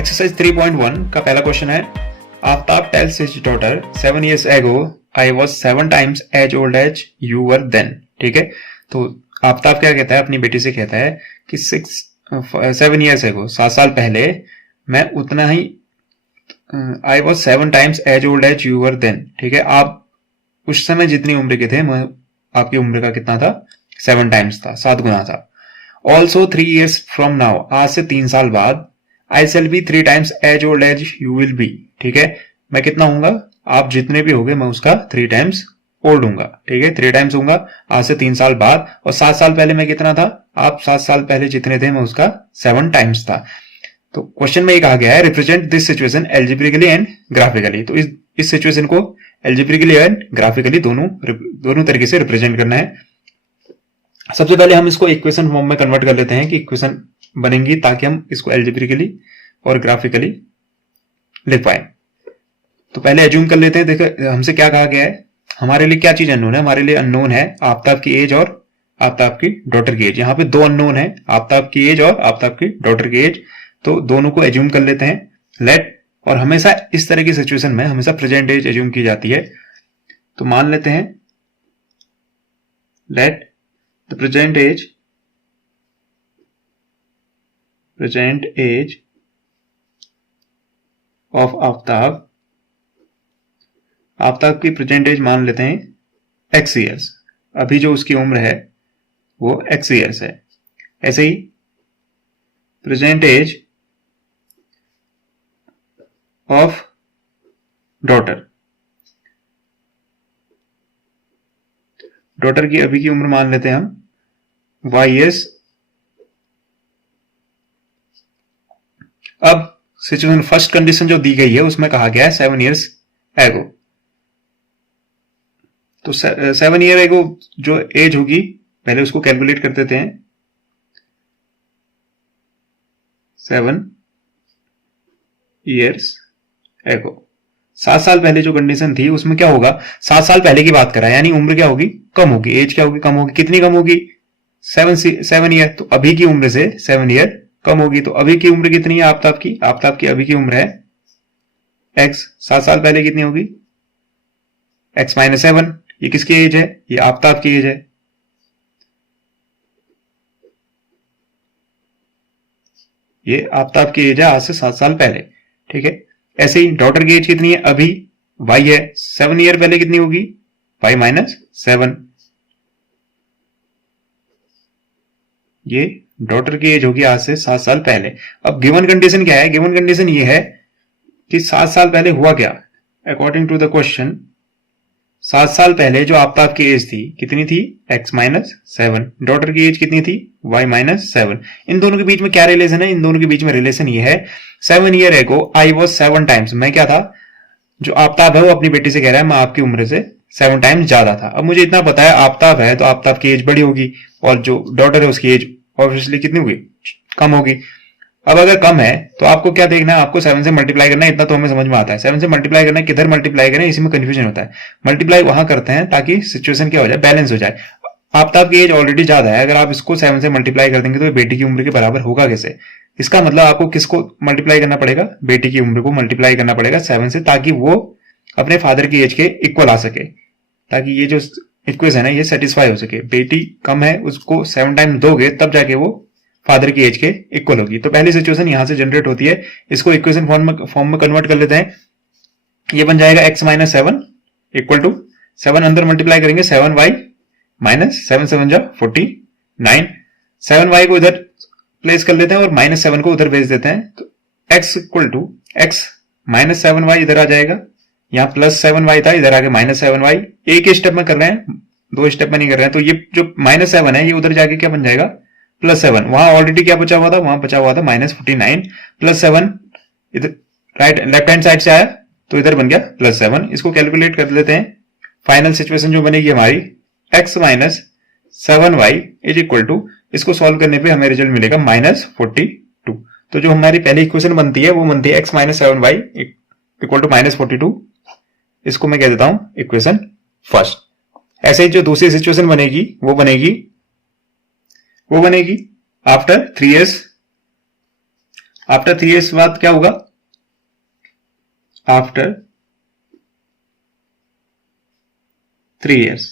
Exercise 3.1 का पहला question है, Aftab tells his daughter 7 years ago I was 7 times as old as you were then. ठीक है, तो आफ्ताब क्या कहता है, अपनी बेटी से कहता है कि 7 years ago 7 साल पहले मैं उतना ही I was 7 times as old as you were then. ठीक है, आप उस समय जितनी उम्र के थे, मैं आपकी उम्र का कितना था, 7 times था, 7 गुना था। ऑल्सो 3 years फ्रॉम नाउ, आज से 3 साल बाद I shall be 3 times as old as you will be. ठीक है, मैं कितना हूंगा, आप जितने भी होंगे मैं उसका 3 times ओल्ड हूंगा। ठीक है, 3 times हूंगा आज से 3 साल बाद, और 7 साल पहले मैं कितना था, आप 7 साल पहले जितने थे मैं उसका 7 times था। तो क्वेश्चन में ये कहा गया है, represent this situation algebraically and graphically. तो इस सिचुएशन को एल्जेब्रिकली एंड ग्राफिकली दोनों तरीके से रिप्रेजेंट करना है। सबसे पहले हम इसको इक्वेशन फॉर्म में कन्वर्ट कर लेते हैं कि इक्वेशन बनेंगी, ताकि हम इसको एल्जेब्रिकली और ग्राफिकली लिख पाए। तो पहले एज्यूम कर लेते हैं, देखो हमसे क्या कहा गया है, हमारे लिए क्या चीज अननोन है, हमारे लिए अननोन है आफ्ताब की एज और आफ्ताब की डॉटर की एज। यहाँ पे 2 अननोन है, आफ्ताब की एज और आफ्ताब की डॉटर की एज। तो दोनों को एज्यूम कर लेते हैं, लेट। और हमेशा इस तरह की सिचुएशन में हमेशा प्रेजेंट एज एज्यूम की जाती है। तो मान लेते हैं, let the present age of Aftab की प्रेजेंट एज मान लेते हैं x years। अभी जो उसकी उम्र है वो x years है। ऐसे ही प्रेजेंट एज ऑफ डॉटर की अभी की उम्र मान लेते हैं हम y years। अब सिचुएशन फर्स्ट कंडीशन जो दी गई है उसमें कहा गया है 7 years ago। तो 7 year ago जो एज होगी, पहले उसको कैलकुलेट कर देते हैं। 7 years ago 7 साल पहले जो कंडीशन थी उसमें क्या होगा, 7 साल पहले की बात करा, यानी उम्र क्या होगी, कम होगी। एज क्या होगी, कम होगी। कितनी कम होगी, 7 ईयर। तो अभी की उम्र से 7 ईयर कम होगी। तो अभी की उम्र कितनी है आफ्ताब की अभी की उम्र है x। 7 साल पहले कितनी होगी, x - 7। ये किसकी एज है, ये आफ्ताब की एज है। ये आफ्ताब की एज है आज से 7 साल पहले। ठीक है, ऐसे ही डॉटर की एज कितनी है, अभी y है। 7 ईयर पहले कितनी होगी, y - 7। ये डॉटर की एज होगी आज से 7 साल पहले। अब गिवन कंडीशन क्या है, गिवन कंडीशन ये है कि 7 साल पहले हुआ क्या, अकॉर्डिंग टू द क्वेश्चन 7 साल पहले जो आफ्ताब की एज थी कितनी थी, x - 7। डॉटर की एज कितनी थी, y - 7। इन दोनों के बीच में क्या रिलेशन है, इन दोनों के बीच में रिलेशन ये है, 7 year ago I was 7 times। मैं क्या था, जो आफ्ताब है वो अपनी बेटी से कह रहा है मैं आपकी उम्र से 7 times ज्यादा था। अब मुझे इतना पता है आफ्ताब है तो आफ्ताब की एज बड़ी होगी, और जो डॉटर है उसकी एज ऑब्वियसली कितनी होगी, कम होगी। अब अगर कम है तो आपको क्या देखना है, आपको 7 से मल्टीप्लाई करना है। इतना तो हमें समझ में आता है, 7 से मल्टीप्लाई करना है, किधर मल्टीप्लाई करें इसी में कंफ्यूजन होता है। मल्टीप्लाई वहां करते हैं ताकि सिचुएशन क्या हो जाए, बैलेंस हो जाए। आफ्ताब की एज ऑलरेडी ज्यादा है, अगर आप इसको 7 से मल्टीप्लाई कर देंगे तो बेटी की उम्र के बराबर होगा कैसे। इसका मतलब आपको किसको मल्टीप्लाई करना पड़ेगा, बेटी की उम्र को मल्टीप्लाई करना पड़ेगा 7 से, ताकि वो अपने फादर की एज के इक्वल आ सके, ताकि ये जो इक्वेशन है ये सेटिस्फाई हो सके। बेटी कम है, उसको 7 times दोगे तब जाके वो फादर की एज के इक्वल होगी। तो पहली सिचुएशन यहां से जनरेट होती है, इसको इक्वेशन फॉर्म में कन्वर्ट कर लेते हैं। ये बन जाएगा x - 7 इक्वल टू 7 अंदर मल्टीप्लाई करेंगे 7y - 7 7 जा 49। 7y को इधर प्लेस कर लेते हैं और -7 को उधर भेज देते हैं। तो x equal to x - 7y इधर आ जाएगा, यहाँ +7y था, इधर आके -7y। एक ही स्टेप में कर रहे हैं, 2 स्टेप में नहीं कर रहे हैं। तो ये जो -7 है ये उधर जाके क्या बन जाएगा, +7। वहां ऑलरेडी क्या बचा हुआ था, वहां बचा हुआ था -49। +7 इधर राइट लेफ्ट हैंड साइड से आया तो इधर बन गया +7। इसको कैलकुलेट कर लेते हैं। फाइनल सिचुएशन जो बनेगी हमारी x - 7y is equal to, इसको सॉल्व करने पे हमें रिजल्ट मिलेगा -42। तो जो हमारी पहली इक्वेशन बनती है वो बनती है x - 7y इक्वल टू -42। इसको मैं कह देता हूं इक्वेशन फर्स्ट। ऐसे ही जो दूसरी सिचुएशन बनेगी वो बनेगी आफ्टर 3 years आफ्टर 3 इयर्स बाद क्या होगा? After 3 years.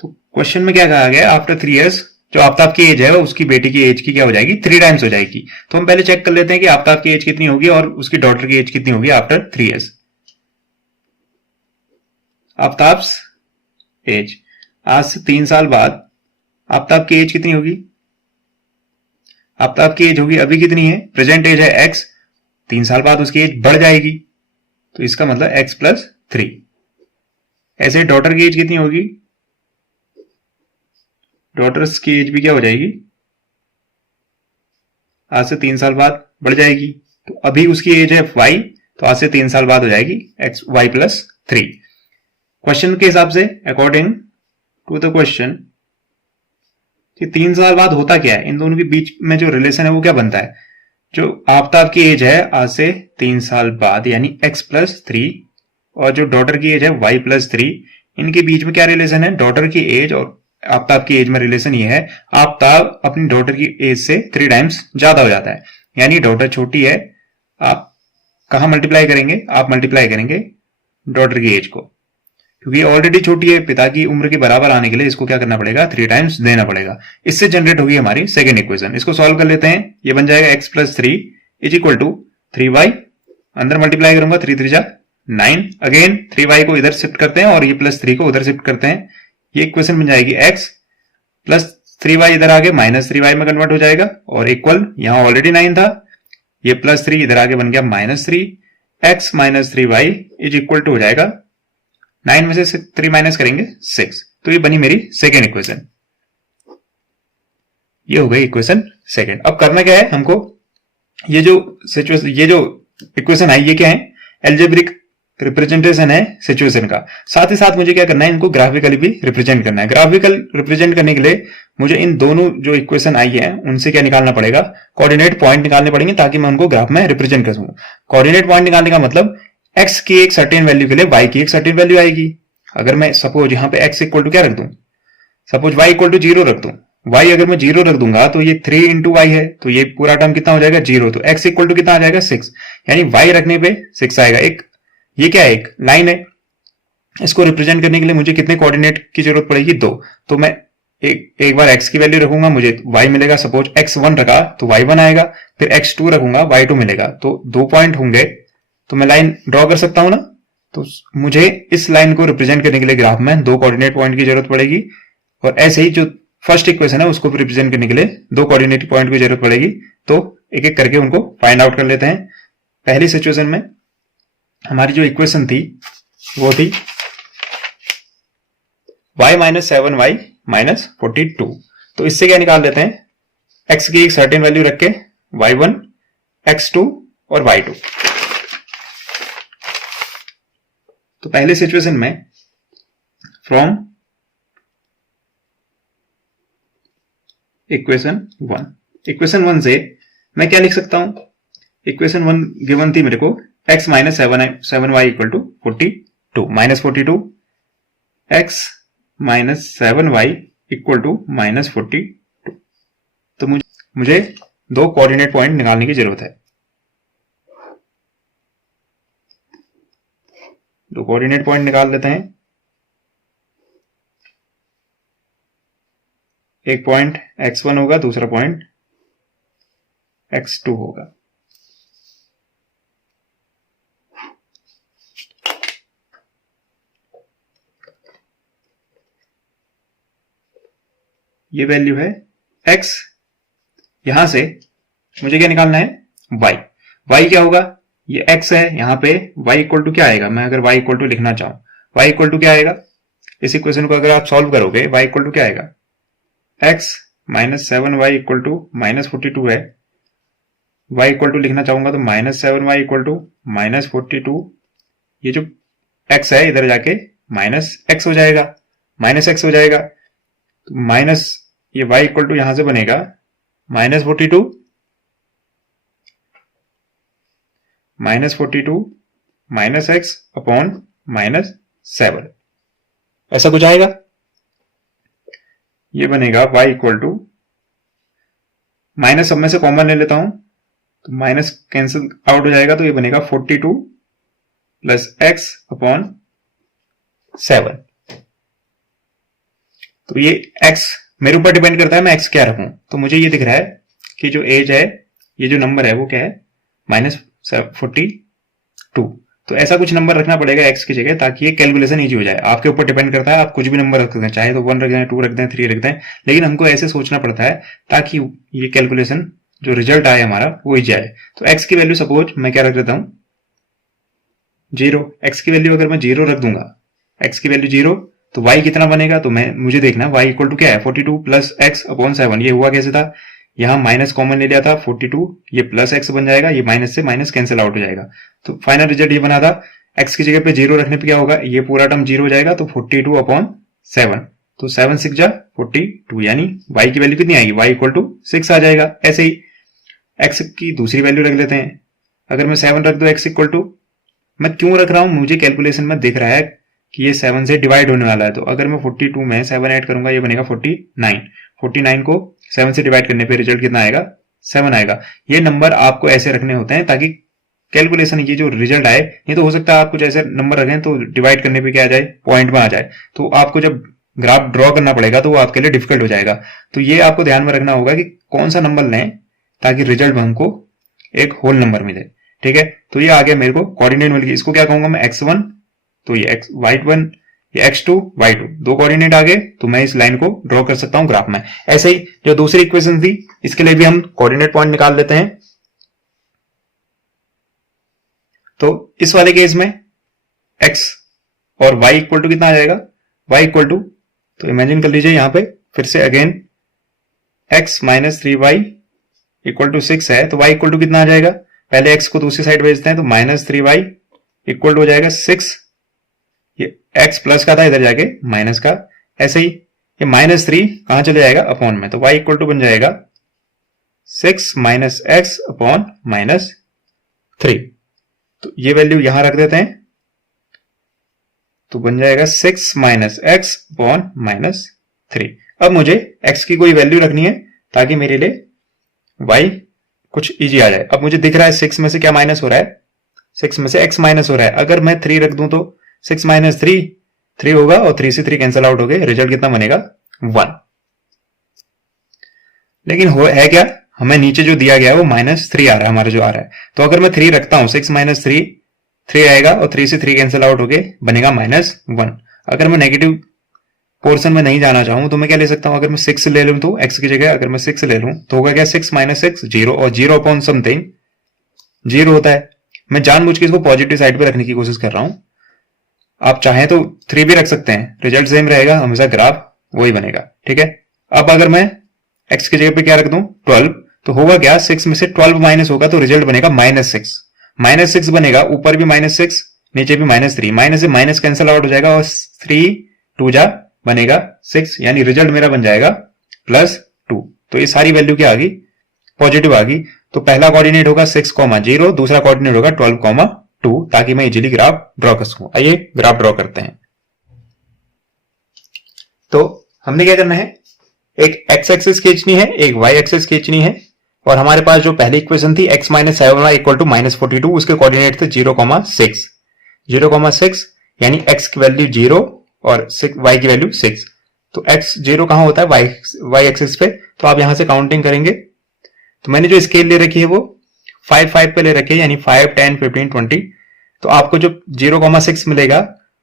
तो क्वेश्चन में क्या कहा गया? आफ्टर 3 इयर्स जो आफ्ताब की एज है उसकी बेटी की एज की क्या हो जाएगी? 3 टाइम्स हो जाएगी। तो हम पहले चेक कर लेते हैं कि आफ्ताब की एज कितनी होगी और उसकी डॉटर की एज कितनी होगी आफ्टर 3 इयर्स। आफ्ताब्स एज, आज से 3 साल बाद आफ्ताब की एज कितनी होगी? आफ्ताब की एज होगी अभी कितनी है? प्रेजेंट एज है x, 3 साल बाद उसकी एज बढ़ जाएगी, तो इसका मतलब x+3। ऐसे डॉटर की एज कितनी होगी? डॉटर्स की एज भी क्या हो जाएगी? आज से 3 साल बाद बढ़ जाएगी। तो अभी उसकी एज है y, तो आज से 3 साल बाद हो जाएगी y+3। क्वेश्चन के हिसाब से, अकॉर्डिंग टू द क्वेश्चन, कि 3 साल बाद होता क्या है? इन दोनों के बीच में जो रिलेशन है वो क्या बनता है? जो आफ्ताब की एज है आज से 3 साल बाद यानी x+3 और जो डॉटर की एज है y+3, इनके बीच में क्या रिलेशन है? डॉटर की एज और आफ्ताब की एज में रिलेशन ये है, आफ्ताब अपनी डॉटर की एज से 3 टाइम्स ज्यादा हो जाता है, यानी डॉटर छोटी है। आप कहां मल्टीप्लाई करेंगे? आप मल्टीप्लाई करेंगे डॉटर की एज को, क्योंकि ऑलरेडी छोटी है, पिता की उम्र के बराबर आने के लिए इसको क्या करना पड़ेगा? 3 टाइम्स देना पड़ेगा। इससे जनरेट होगी हमारी सेकेंड इक्वेशन। इसको सॉल्व कर लेते हैं। ये बन जाएगा x+3 is equal to 3y, अंदर मल्टीप्लाई करूंगा 3 3 जा 9, अगेन 3y को इधर शिफ्ट करते हैं और ये +3 को उधर शिफ्ट करते हैं। ये इक्वेशन बन जाएगी x प्लस 3y इधर आगे -3y में कन्वर्ट हो जाएगा और इक्वल, यहां ऑलरेडी 9 था, ये +3 इधर आगे बन गया -3, x - 3y is equal to हो जाएगा 9 में से 3 माइनस करेंगे 6। तो ये बनी मेरी सेकेंड इक्वेशन। ये हो गई इक्वेशन सेकेंड। अब करना क्या है हमको? ये जो सिचुएशन, ये जो इक्वेशन है ये क्या है? एल्जेब्रिक रिप्रेजेंटेशन है सिचुएशन का। साथ ही साथ मुझे क्या करना है? इनको ग्राफिकली भी रिप्रेजेंट करना है। ग्राफिकल रिप्रेजेंट करने के लिए मुझे इन दोनों जो इक्वेशन आई है उनसे क्या निकालना पड़ेगा? कोऑर्डिनेट पॉइंट निकालने पड़ेंगे, ताकि मैं उनको ग्राफ में रिप्रेजेंट कर सकूं। कोऑर्डिनेट पॉइंट निकालने का मतलब x की एक सर्टेन वैल्यू के लिए y की एक सर्टेन वैल्यू आएगी। अगर मैं सपोज यहां पे x इक्वल टू क्या रख दूं? सपोज y इक्वल टू 0 रख दूं। y अगर मैं 0 रख दूंगा तो ये 3 इंटू वाई है, तो ये पूरा टर्म कितना हो जाएगा? 0। तो x इक्वल टू कितना आ जाएगा? 6, यानी y रखने पे 6 आएगा। एक ये क्या है? एक लाइन है। इसको रिप्रेजेंट करने के लिए मुझे कितने कोऑर्डिनेट की जरूरत पड़ेगी? 2। तो मैं एक बार x की वैल्यू रखूंगा, मुझे y मिलेगा। सपोज x1 रखा तो y1 आएगा, फिर x2 रखूंगा y2 मिलेगा। तो 2 पॉइंट होंगे, तो मैं लाइन ड्रॉ कर सकता हूं ना? तो मुझे इस लाइन को रिप्रेजेंट करने के लिए ग्राफ में 2 कोऑर्डिनेट पॉइंट की जरूरत पड़ेगी, और ऐसे ही जो फर्स्ट इक्वेशन है उसको रिप्रेजेंट करने के लिए 2 कोऑर्डिनेट पॉइंट की जरूरत पड़ेगी। तो एक एक करके उनको फाइंड आउट कर लेते हैं। पहली सिचुएशन में हमारी जो इक्वेशन थी वो थी y - 7y - 42। तो इससे क्या निकाल लेते हैं? x की एक सर्टेन वैल्यू रख के y1, x2 और y2। तो पहले सिचुएशन में फ्रॉम इक्वेशन 1 से मैं क्या लिख सकता हूं? इक्वेशन 1 गिवन थी मेरे को x - 7y equal to 42 -42, x - 7y equal to -42। तो मुझे 2 कोऑर्डिनेट पॉइंट निकालने की जरूरत है। 2 कोऑर्डिनेट पॉइंट निकाल लेते हैं। एक पॉइंट x1 होगा, दूसरा पॉइंट x2 होगा। ये वैल्यू है x। यहां से मुझे क्या निकालना है? y। y क्या होगा? ये x है, यहां पे y इक्वल टू क्या आएगा? मैं अगर y इक्वल टू लिखना चाहूं, y इक्वल टू क्या आएगा? इस इक्वेशन को अगर आप सॉल्व करोगे, y इक्वल टू क्या आएगा? x - 7y इक्वल टू -42 है। y इक्वल टू लिखना चाहूंगा तो -7y इक्वल टू -42। ये जो x है इधर जाके -x हो जाएगा, -x हो जाएगा। तो माइनस ये y इक्वल टू यहां से बनेगा -42 -x अपॉन -7, ऐसा कुछ आएगा। ये बनेगा y इक्वल टू माइनस, सब में से कॉमन ले लेता हूं, तो माइनस कैंसिल आउट हो जाएगा, तो ये बनेगा 42 प्लस एक्स अपॉन 7। तो ये x मेरे ऊपर डिपेंड करता है मैं x क्या रखूं। तो मुझे ये दिख रहा है कि जो एज है, ये जो नंबर है वो क्या है, -42। तो ऐसा कुछ नंबर रखना पड़ेगा x की जगह, ताकि ये कैलकुलेशन इजी हो जाए। आपके ऊपर डिपेंड करता है, आप कुछ भी नंबर रख सकते हैं, चाहे तो 1 रख दें, 2 रख दें, 3 रख दें, लेकिन हमको ऐसे सोचना पड़ता है ताकि ये कैलकुलेशन जो रिजल्ट आए हमारा वो इजी आए। तो x की वैल्यू सपोज मैं क्या रख देता हूं, 0। x की वैल्यू अगर मैं 0 रख दूंगा, x की वैल्यू 0, तो y कितना बनेगा, तो मुझे देखना y इक्वल टू क्या है, 42 प्लस एक्स अपॉन 7। ये हुआ कैसे था, यहां माइनस कॉमन ले लिया था, 42 ये प्लस एक्स बन जाएगा, ये माइनस से माइनस कैंसिल आउट हो जाएगा। तो फाइनल रिजल्ट ये बना था, x की जगह पे 0 रखने पे क्या होगा, ये पूरा टर्म 0 हो जाएगा, तो 42 अपॉन 7। तो 7 6 जा 42, यानी y की वैल्यू कितनी आएगी, y इक्वल टू 6 आ जाएगा। ऐसे ही x की दूसरी वैल्यू रख लेते हैं। अगर मैं 7 रख दू x इक्वल टू, मैं क्यों रख रहा हूं, मुझे कैलकुलेशन में दिख रहा है कि ये 7 से डिवाइड होने वाला है। तो अगर मैं 42 में 7 ऐड करूंगा, ये बनेगा 49। 49 को 7 से डिवाइड करने पे रिजल्ट कितना आएगा, 7 आएगा। ये नंबर आपको ऐसे रखने होते हैं ताकि कैलकुलेशन ये जो रिजल्ट आए, ये तो हो सकता है आप कुछ ऐसे नंबर रखें तो डिवाइड करने पे क्या आ जाए, पॉइंट में आ जाए, तो आपको जब ग्राफ ड्रॉ करना पड़ेगा तो वो आपके लिए डिफिकल्ट हो जाएगा। तो ये आपको ध्यान में रखना होगा कि कौन सा नंबर लें ताकि रिजल्ट में हमको एक होल नंबर मिले। ठीक है, तो ये आ गया मेरे को कोऑर्डिनेट मिल गई। इसको क्या कहूंगा मैं, x1, तो ये y1, ये x2, y2, दो कोऑर्डिनेट आ गए, तो मैं इस लाइन को ड्रॉ कर सकता हूं ग्राफ में। ऐसे ही जो दूसरी इक्वेशन थी, इसके लिए भी हम कोऑर्डिनेट पॉइंट निकाल लेते हैं। तो इस वाले केस में x और y इक्वल टू कितना आ जाएगा, y इक्वल टू, तो इमेजिन कर लीजिए यहां पे फिर से again x minus 3y equal to 6 है, तो y इक्वल टू कितना आ जाएगा, पहले x को दूसरी साइड भेजते हैं, तो -3y इक्वल टू हो जाएगा 6। ये x प्लस का था, इधर जाके माइनस का। ऐसे ही ये -3 कहां चले जाएगा, अपॉन में, तो y इक्वल टू बन जाएगा 6 माइनस एक्स अपॉन -3। तो ये वैल्यू यहां रख देते हैं, तो बन जाएगा 6 माइनस एक्स अपॉन -3। अब मुझे x की कोई वैल्यू रखनी है ताकि मेरे लिए y कुछ इजी आ जाए। अब मुझे दिख रहा है 6 में से क्या माइनस हो रहा है, 6 में से x माइनस हो रहा है। अगर मैं 3 रख दूं तो 6 माइनस 3 होगा, और 3 से 3 कैंसिल आउट हो गए, रिजल्ट कितना बनेगा, 1। लेकिन है क्या, हमें नीचे जो दिया गया है वो -3 आ रहा है, हमारा जो आ रहा है। तो अगर मैं 3 रखता हूं, 6 माइनस 3 आएगा, और 3 से 3 कैंसिल आउट हो गए, बनेगा -1। अगर मैं नेगेटिव पोर्शन में नहीं जाना चाहूं तो मैं क्या ले सकता हूं, अगर मैं 6 ले लूं, तो x की जगह अगर मैं 6 ले लूं तो होगा क्या, 6 माइनस 6 0, और 0 अपॉन समथिंग 0 होता है। मैं जानबूझ के इसको पॉजिटिव साइड पे रखने की कोशिश कर रहा हूं। आप चाहें तो 3 भी रख सकते हैं, रिजल्ट सेम रहेगा, हमेशा ग्राफ वही बनेगा। ठीक है, अब अगर मैं x की जगह पे क्या रख दूं, 12, तो होगा क्या, 6 में से 12 माइनस होगा, तो रिजल्ट बनेगा -6। -6 बनेगा, ऊपर भी -6, नीचे भी -3, माइनस से माइनस कैंसिल आउट हो जाएगा, और 3 2 जा बनेगा 6, यानी रिजल्ट मेरा बन जाएगा +2। तो ये सारी वैल्यू क्या आ गई, पॉजिटिव आ गई। तो पहला कोऑर्डिनेट होगा 6,0, दूसरा कोऑर्डिनेट होगा 12,2, ताकि मैं इजीली ग्राफ ड्रॉ कर सकूं। आइए ग्राफ ड्रॉ करते हैं। तो हमने क्या करना है, एक x एक्सिस खींचनी है, एक y एक्सिस खींचनी है, और हमारे पास जो पहली इक्वेशन थी x minus 7y equal to -42, उसके कोऑर्डिनेट थे 0,6, 0,6, यानी x की वैल्यू 0 और y की वैल्यू 6। तो x 0 कहां होता है, y एक्सिस पे, तो आप यहां से काउंटिंग करेंगे। तो मैंने जो स्केल ले रखी है वो 5 5 पे ले रखी है, यानी 5 10 15 20। तो आपको जो 0,6 मिलेगा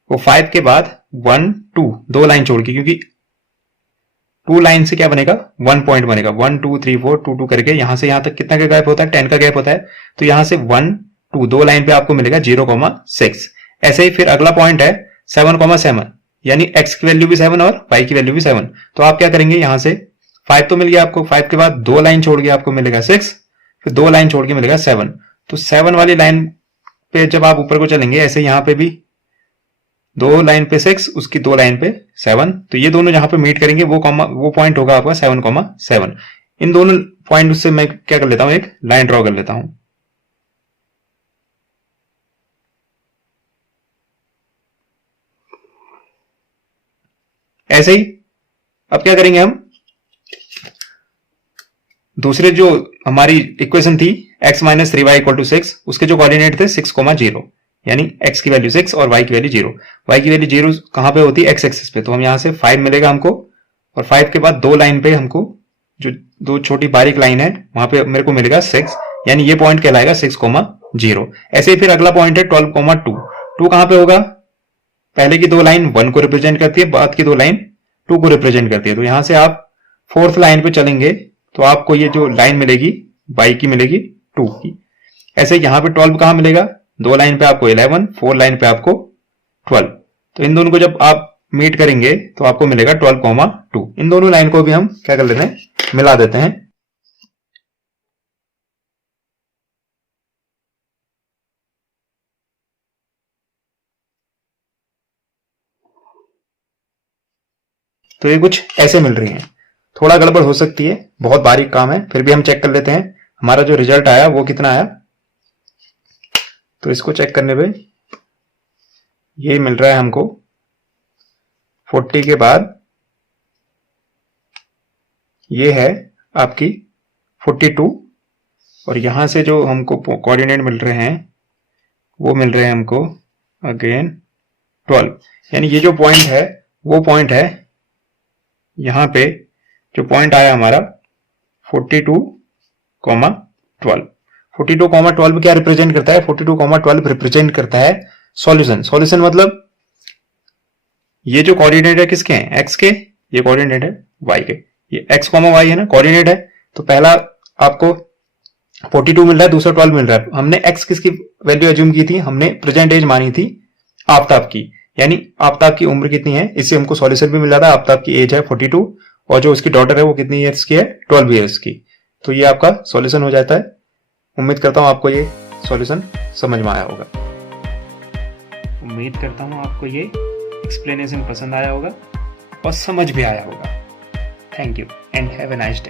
वो 5 के बाद 1 2 दो लाइन छोड़ के, क्योंकि 2 लाइन से क्या बनेगा, 1 पॉइंट बनेगा, 1 2 3 4 2 2 करके यहां से यहां तक कितना का गैप होता है, 10 का गैप होता है। तो यहां से 1 2 दो लाइन पे आपको मिलेगा 0,6। ऐसे ही फिर अगला पॉइंट है 7,7, यानी x की वैल्यू भी 7 और y की वैल्यू भी 7। तो आप क्या करेंगे, यहां से 5 तो मिल गया आपको, 5 के बाद 2 लाइन छोड़ के आपको मिलेगा 6, फिर 2 लाइन छोड़ के मिलेगा 7। तो 7 वाली लाइन पे जब आप ऊपर को चलेंगे, ऐसे यहां पे भी 2 लाइन पे 6, उसकी 2 लाइन पे 7, तो ये दोनों जहां पे मीट करेंगे वो पॉइंट होगा आपका 7,7। इन दोनों पॉइंट से मैं क्या कर लेता हूं, एक लाइन ड्रॉ कर लेता हूं। ऐसे ही अब क्या करेंगे हम, दूसरे जो हमारी इक्वेशन थी x minus 3y equal to 6, उसके जो कोऑर्डिनेट थे 6,0, यानी x की वैल्यू 6 और y की वैल्यू 0। y की वैल्यू 0 कहां पे होती है? x एक्सिस पे। तो हम यहां से 5 मिलेगा हमको, और 5 के बाद दो लाइन पे हमको जो दो छोटी बारीक लाइन है वहां पे मेरे को मिलेगा 6, यानी ये पॉइंट कहलाएगा 6,0। ऐसे ही फिर अगला पॉइंट है 12,2। 2 कहां पे होगा? पहले की दो लाइन 1 को रिप्रेजेंट करती है, बाद की दो लाइन 2 को रिप्रेजेंट करती है। तो यहां से आप फोर्थ लाइन पे चलेंगे तो आपको ये जो लाइन मिलेगी y की मिलेगी 2 की। ऐसे यहां पे 12 कहां मिलेगा? दो लाइन पे आपको 11, 4 लाइन पे आपको 12। तो इन दोनों को जब आप मीट करेंगे तो आपको मिलेगा 12,2। इन दोनों लाइन को भी हम क्या कर लेते हैं? मिला देते हैं। तो ये कुछ ऐसे मिल रही है। थोड़ा गड़बड़ हो सकती है, बहुत बारीक काम है, फिर भी हम चेक कर लेते हैं हमारा जो रिजल्ट आया वो कितना आया। तो इसको चेक करने पे ये मिल रहा है हमको 40 के बाद ये है आपकी 42, और यहां से जो हमको कोऑर्डिनेट मिल रहे हैं वो मिल रहे हैं हमको अगेन 12, यानी ये जो पॉइंट है वो पॉइंट है यहां पे जो पॉइंट आया हमारा 42,12। 42,12 क्या रिप्रेजेंट करता है? 42,12 रिप्रेजेंट करता है सॉल्यूशन। सॉल्यूशन मतलब ये जो कोऑर्डिनेट है किसके हैं? एक्स के। ये कोऑर्डिनेट है वाई के। ये एक्स कॉमा वाई है ना, कोऑर्डिनेट है। तो पहला आपको 42 मिल रहा है, दूसरा 12 मिल रहा है। हमने एक्स किसकी वैल्यू एज्यूम की थी? हमने प्रेजेंट एज मानी थी आफ्ताब की, यानी आफ्ताब की उम्र कितनी है, इससे हमको सॉल्यूशन भी मिल रहा था। आफ्ताब की एज है 42, और जो उसकी डॉटर है वो कितनी ईयर्स की है? 12 ईयर्स की। तो ये आपका सॉल्यूशन हो जाता है। उम्मीद करता हूं आपको ये सॉल्यूशन समझ में आया होगा। उम्मीद करता हूं आपको ये एक्सप्लेनेशन पसंद आया होगा और समझ भी आया होगा। Thank you and have a nice day.